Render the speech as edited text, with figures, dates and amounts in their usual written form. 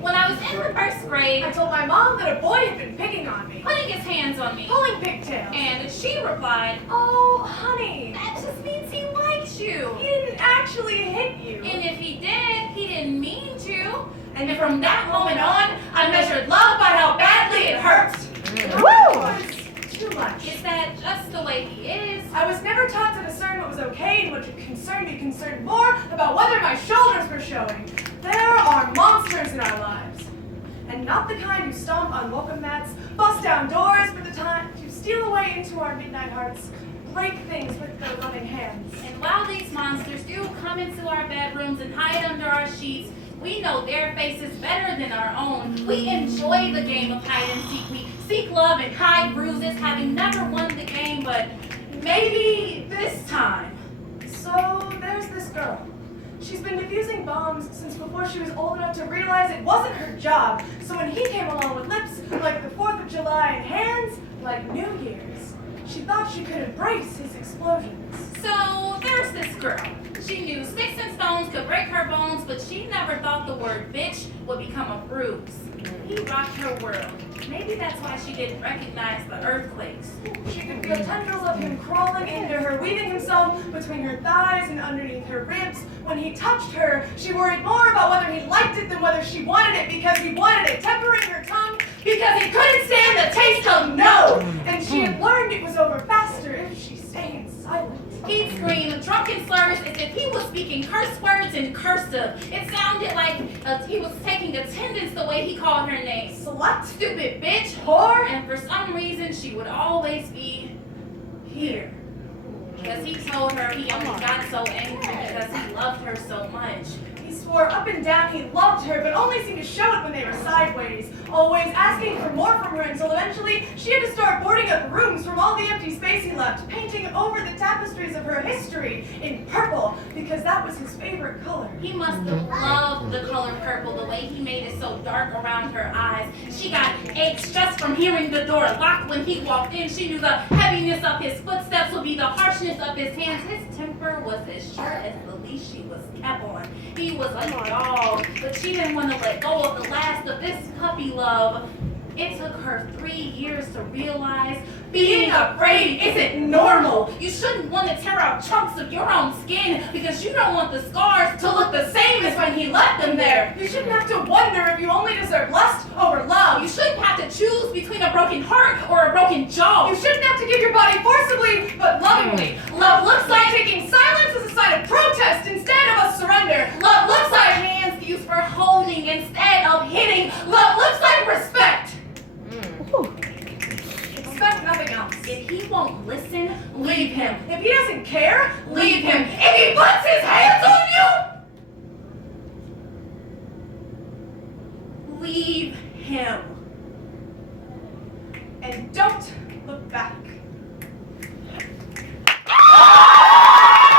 When I was in the first grade, I told my mom that a boy had been picking on me, putting his hands on me, pulling pigtails. and she replied, "Oh, honey, "That just means he likes you." he didn't actually hit you." And if he did, he didn't mean to. And from that moment on, I measured love by how badly it hurt. It was too much. Is that just the way he is? I was never taught to discern what was okay and what could concern me, concerned more about whether my shoulders were showing. There are monsters in our lives. And not the kind who stomp on welcome mats, bust down doors, but the time to steal away into our midnight hearts, break things with their loving hands. And while these monsters do come into our bedrooms and hide under our sheets, we know their faces better than our own. We enjoy the game of hide and seek. We seek love and hide bruises, having never won the game, but maybe this time. So there's this girl. She's been defusing bombs since before she was old enough to realize it wasn't her job. So when he came along with lips like the 4th of July and hands like New Year's, she thought she could embrace his explosions. So there's this girl. She knew sticks and stones could break her bones, but she never thought the word bitch would become a bruise. He rocked her world. Maybe that's why she didn't recognize the earthquakes. She could feel tendrils of him crawling into her, weaving himself between her thighs and underneath her ribs. When he touched her, she worried more about whether he liked it than whether she wanted it, because he wanted it tempering her tongue, because he couldn't stand the taste of no. And she had learned it was over faster if she stayed silent. He'd scream drunken slurs as if he was speaking curse words in cursive. It sounded like he was taking attendance the way he called her name. Slut, Stupid bitch, whore, and for some reason she would always be here. Because he told her he only got so angry because he loved her so much. He swore up and down he loved her, but only seemed to show it when they were sideways, always asking for more from her until eventually she had to start boarding up rooms from all the empty space he left, painting over the tapestries of her history in purple, because that was his favorite color. He must have loved the color purple, the way he made it so dark around her eyes. She got aches just from hearing the door lock when he walked in. She knew the heaviness of his footsteps would be the harshness of his hands. His temper was as sure as the leash she was kept on. He was a dog, but she didn't want to let go of the last of this puppy love. It took her 3 years to realize being afraid isn't normal. You shouldn't want to tear out chunks of your own skin because you don't want the scars to look the same as when he left them there. You shouldn't have to wonder if you only deserve lust over love. You shouldn't have to choose between a broken heart or a broken jaw. You shouldn't have to give your body forcibly, but lovingly. Love looks like taking silence as a sign of protest instead of a surrender. Love looks like hands used for holding instead of hitting. Love looks like respect. Expect nothing else. If he won't listen, leave him. If he doesn't care, Leave him. If he puts his hands on you, leave him. and don't look back.